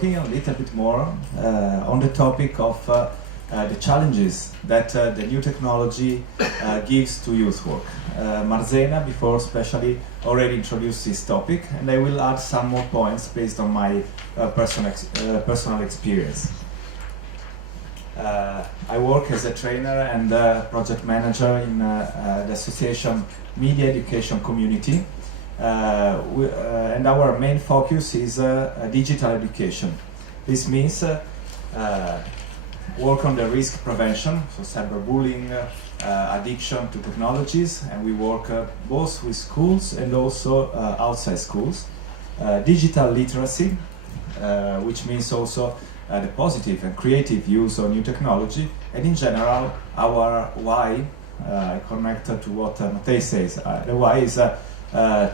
talking a little bit more on the topic of the challenges that the new technology gives to youth work. Marzena, before especially, already introduced this topic, and I will add some more points based on my personal experience. I work as a trainer and project manager in the association Media Education Community, and our main focus is digital education. This means work on the risk prevention, so cyberbullying, addiction to technologies, and we work both with schools and also outside schools. Digital literacy, which means also the positive and creative use of new technology, and in general our why, connected to what Matej says, the why is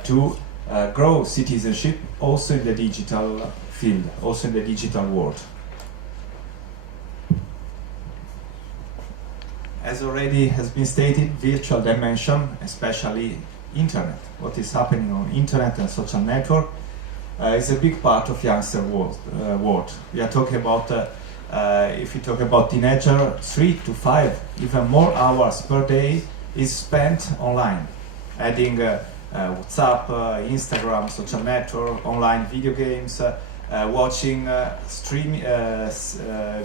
to grow citizenship also in the digital field, also in the digital world. As already has been stated, virtual dimension, especially internet, what is happening on internet and social network, is a big part of youngster world. We are talking about, if you talk about teenager, 3 to 5, even more hours per day is spent online, adding WhatsApp, Instagram, social network, online video games, watching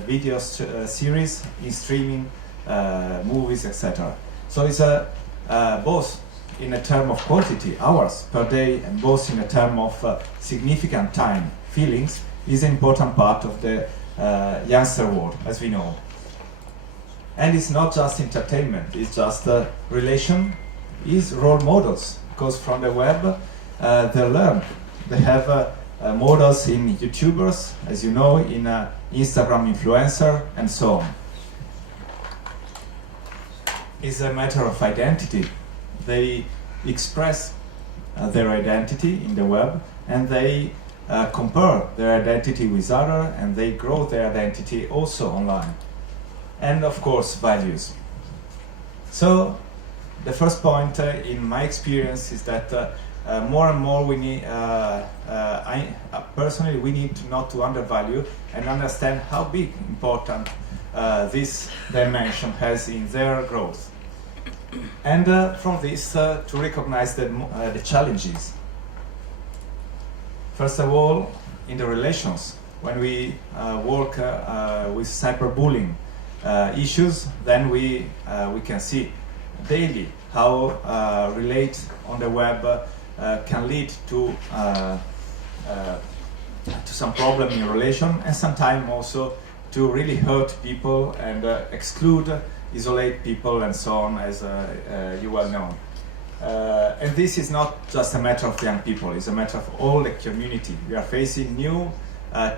video series in streaming, movies, etc. So it's both in a term of quantity, hours per day, and both in a term of significant time, feelings, is an important part of the youngster world, as we know. And it's not just entertainment, it's just relation, is role models, because from the web they learn. They have models in YouTubers, as you know, in Instagram influencer, and so on. It's a matter of identity. They express their identity in the web, and they compare their identity with others, and they grow their identity also online. And of course, values. So the first point in my experience is that more and more we need, personally, we need not to undervalue and understand how big important this dimension has in their growth. And from this, to recognize the challenges. First of all, in the relations, when we work with cyberbullying issues, then we can see daily how relate on the web can lead to some problem in relation, and sometimes also to really hurt people and exclude, isolate people, and so on, as you well know. And this is not just a matter of young people, it's a matter of all the community. We are facing new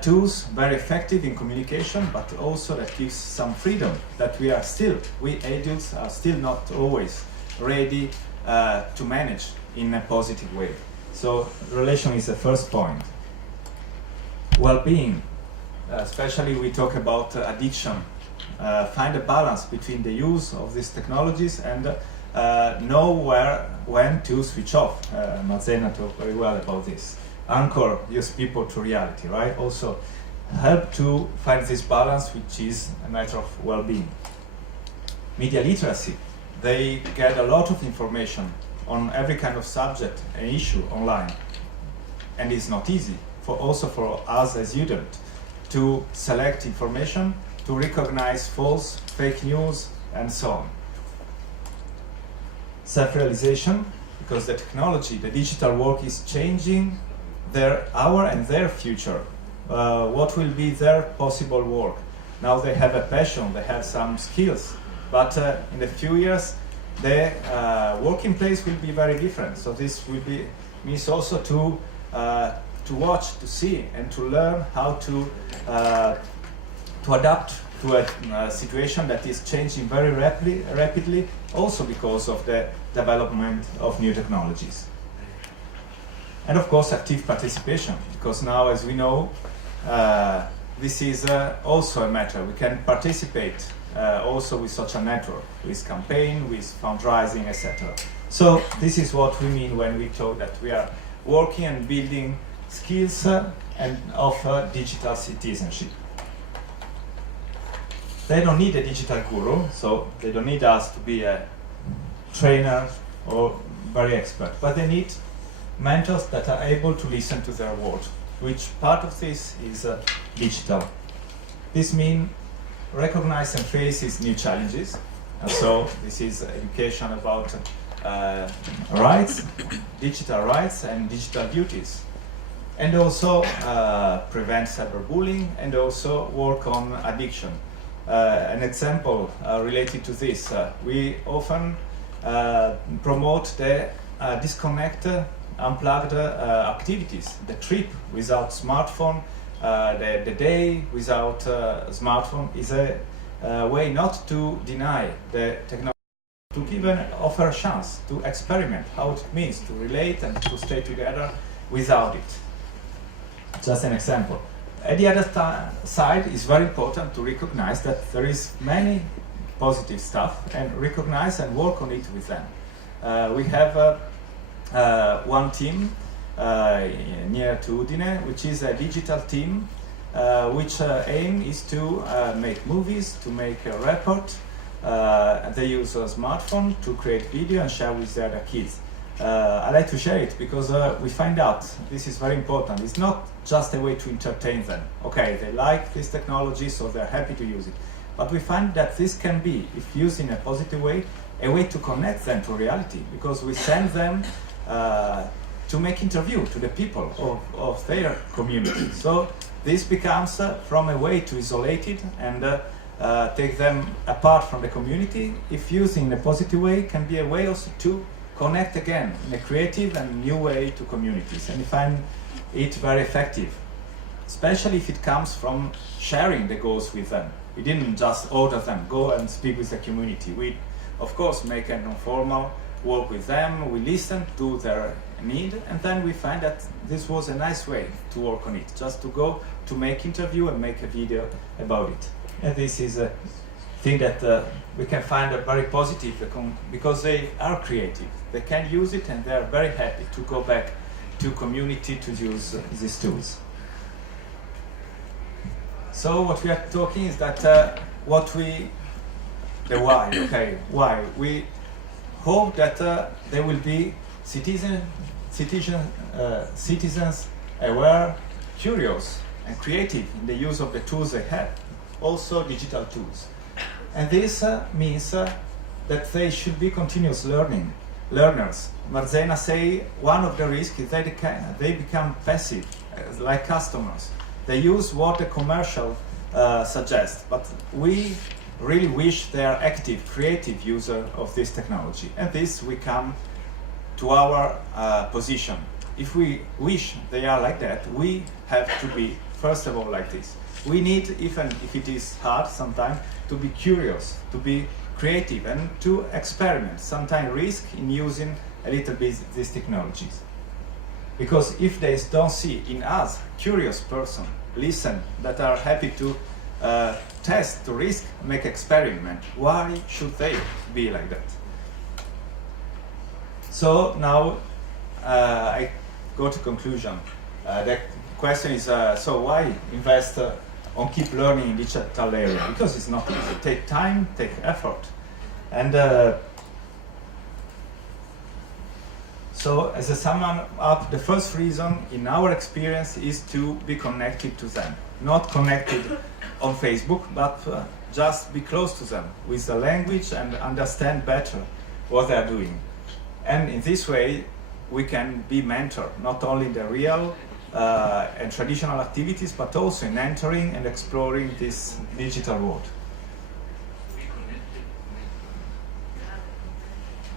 tools, very effective in communication, but also that gives some freedom that we adults are still not always ready to manage in a positive way. So relation is the first point. Well-being, especially we talk about addiction. Find a balance between the use of these technologies and know when to switch off. Marzena talked very well about this. Anchor use people to reality, right? Also help to find this balance, which is a matter of well-being. Media literacy. They get a lot of information on every kind of subject and issue online. And it's not easy, also for us as students, to select information, to recognize false, fake news, and so on. Self-realization, because the technology, the digital work is changing our and their future. What will be their possible work? Now they have a passion, they have some skills, but in a few years, the working place will be very different. So this will means also to watch, to see, and to learn how to adapt to a situation that is changing very rapidly, also because of the development of new technologies. And of course, active participation, because now, as we know, this is also a matter. We can participate also with social network, with campaign, with fundraising, etc. So this is what we mean when we talk that we are working and building skills and of digital citizenship. They don't need a digital guru, so they don't need us to be a trainer or very expert, but they need mentors that are able to listen to their world, which part of this is digital. This means recognize and face these new challenges. And so this is education about rights, digital rights and digital duties. And also prevent cyberbullying and also work on addiction. An example related to this, we often promote the disconnect, unplugged activities. The trip without smartphone, the day without smartphone is a way not to deny the technology, to give an offer a chance to experiment how it means to relate and to stay together without it. Just an example. At the other side, it's very important to recognize that there is many positive stuff and recognize and work on it with them. We have one team near to Udine, which is a digital team, which aim is to make movies, to make a report. They use a smartphone to create video and share with the other kids. I like to share it because we find out this is very important. It's not just a way to entertain them. Okay, they like this technology, so they're happy to use it. But we find that this can be, if used in a positive way, a way to connect them to reality, because we send them to make interview to the people of their community. So this becomes from a way to isolate it and take them apart from the community. If used in a positive way, can be a way also to connect again in a creative and new way to communities. And I find it very effective, especially if it comes from sharing the goals with them. We didn't just order them, go and speak with the community. We, of course, make an informal work with them, we listen to their need, and then we find that this was a nice way to work on it, just to go to make interview and make a video about it. And this is a thing that we can find very positive because they are creative. They can use it and they are very happy to go back to community to use these tools. So what we are talking is that the why, okay, why? We hope that they will be citizens aware, curious and creative in the use of the tools they have, also digital tools. And this means that they should be continuous learners. Marzena say one of the risks is that they become passive, like customers. They use what the commercial suggests, but we really wish they are active, creative user of this technology. And this we come to our position. If we wish they are like that, we have to be, first of all, like this. We need, even if it is hard sometimes, to be curious, to be creative and to experiment, sometimes risk in using a little bit these technologies. Because if they don't see in us curious person, listen, that are happy to test, to risk, make experiment, why should they be like that? So now I go to conclusion. The question is, so why invest on keep learning in digital area? Because it's not easy. Take time, take effort. And so as a sum up, the first reason in our experience is to be connected to them. Not connected on Facebook, but just be close to them with the language and understand better what they are doing. And in this way, we can be mentor, not only in the real and traditional activities, but also in entering and exploring this digital world.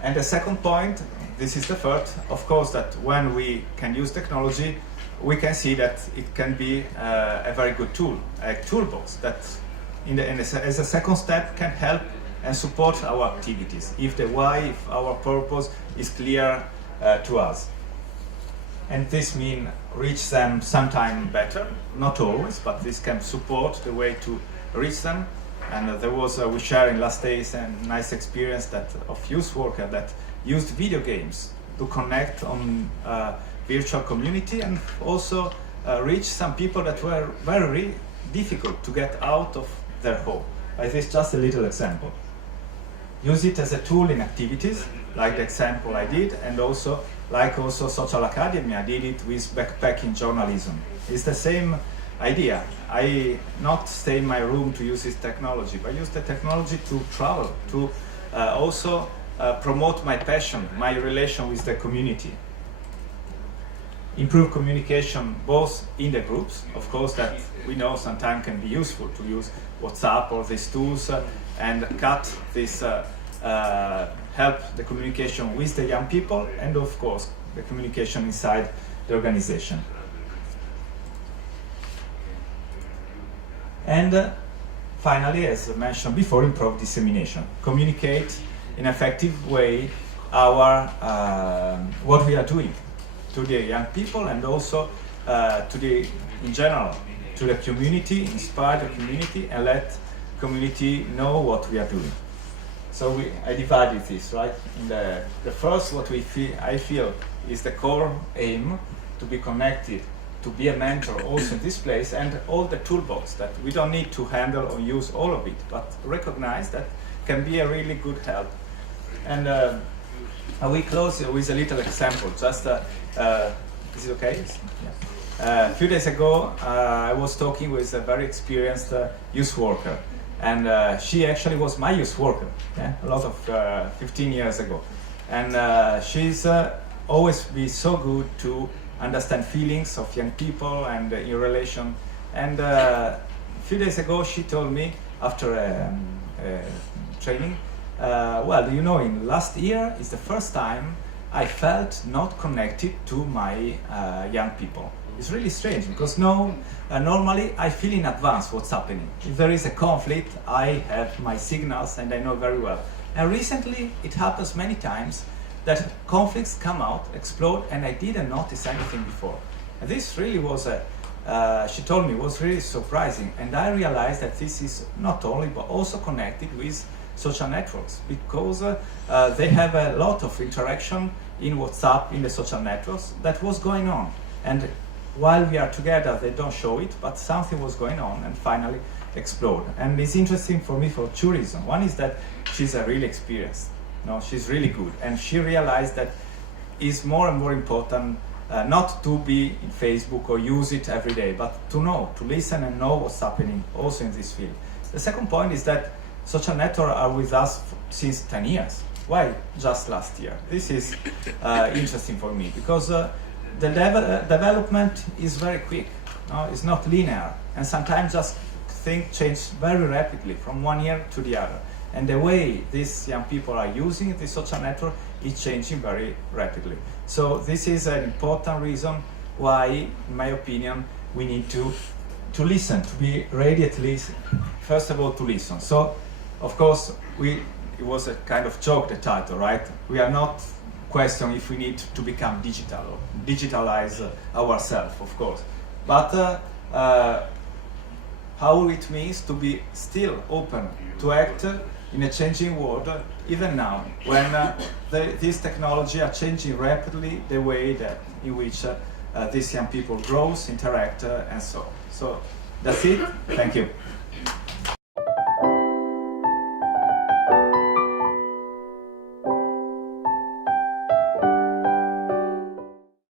And the second point, this is the third, of course, that when we can use technology, we can see that it can be a very good tool, a toolbox that as a second step can help and support our activities, if the why, if our purpose is clear to us. And this means reach them sometime better, not always, but this can support the way to reach them. And there was, we shared in last days a nice experience that of youth worker that used video games to connect on virtual community and also reach some people that were very difficult to get out of their home. This is just a little example. Use it as a tool in activities, like the example I did, and also Social Academia did it with backpacking journalism. It's the same idea. I not stay in my room to use this technology, but use the technology to travel, to also promote my passion, my relation with the community. Improve communication both in the groups, of course, that we know sometimes can be useful to use WhatsApp or these tools and cut this help the communication with the young people, and of course the communication inside the organization. And finally, as I mentioned before, improve dissemination. Communicate in an effective way our what we are doing to the young people, and also in general to the community, inspire the community and let community know what we are doing. So I divided this, right? In the first, what I feel is the core aim, to be connected, to be a mentor also in this place, and all the toolbox that we don't need to handle or use all of it, but recognize that can be a really good help. And we close with a little example. Just is it okay? Yeah. A few days ago, I was talking with a very experienced youth worker, and she actually was my youth worker, a lot of 15 years ago. And she's always been so good to understand feelings of young people and in relation. And a few days ago, she told me after a training, well, you know, in last year is the first time I felt not connected to my young people. It's really strange, because normally I feel in advance what's happening. If there is a conflict, I have my signals and I know very well. And recently it happens many times that conflicts come out, explode, and I didn't notice anything before. And this really was she told me, was really surprising. And I realized that this is not only, but also connected with social networks, because they have a lot of interaction in WhatsApp, in the social networks, that was going on. And while we are together, they don't show it, but something was going on and finally explode. And it's interesting for me for two reasons. One is that she's a really experienced, she's really good. And she realized that it's more and more important not to be in Facebook or use it every day, but to know, to listen and know what's happening also in this field. The second point is that social networks are with us since 10 years. Why just last year? This is interesting for me, because the development is very quick. It's not linear, and sometimes just things change very rapidly from one year to the other. And the way these young people are using the social network is changing very rapidly. So this is an important reason why, in my opinion, we need to listen, to be ready at least, first of all, to listen. So, of course, it was a kind of joke, the title, right? We are not questioning if we need to become digital or digitalize ourselves, of course. But how it means to be still open to act in a changing world, even now, when these technology are changing rapidly the way that in which these young people grow, interact, and so on. So that's it. Thank you.